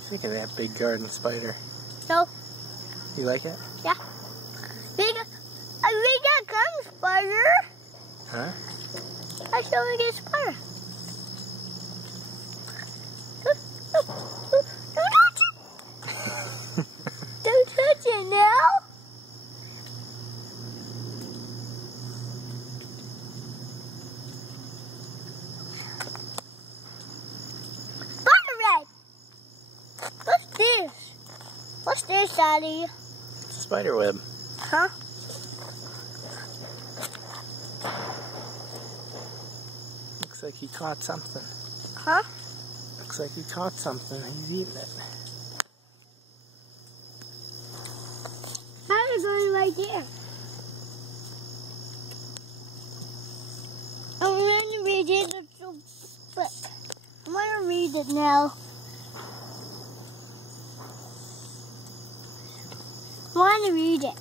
do you think of that big garden spider? So, You like it? yeah. I think that comes spider. Huh? I saw a big spider. Don't touch it! Don't touch it now! Spider red! What's this? What's this, Daddy? It's a spider web. Huh? Looks like he caught something. Huh? Looks like he caught something. He's eating it. How is it going right there? I'm going to read it. I'm going to read it now. I want to read it.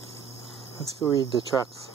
Let's go read the trucks.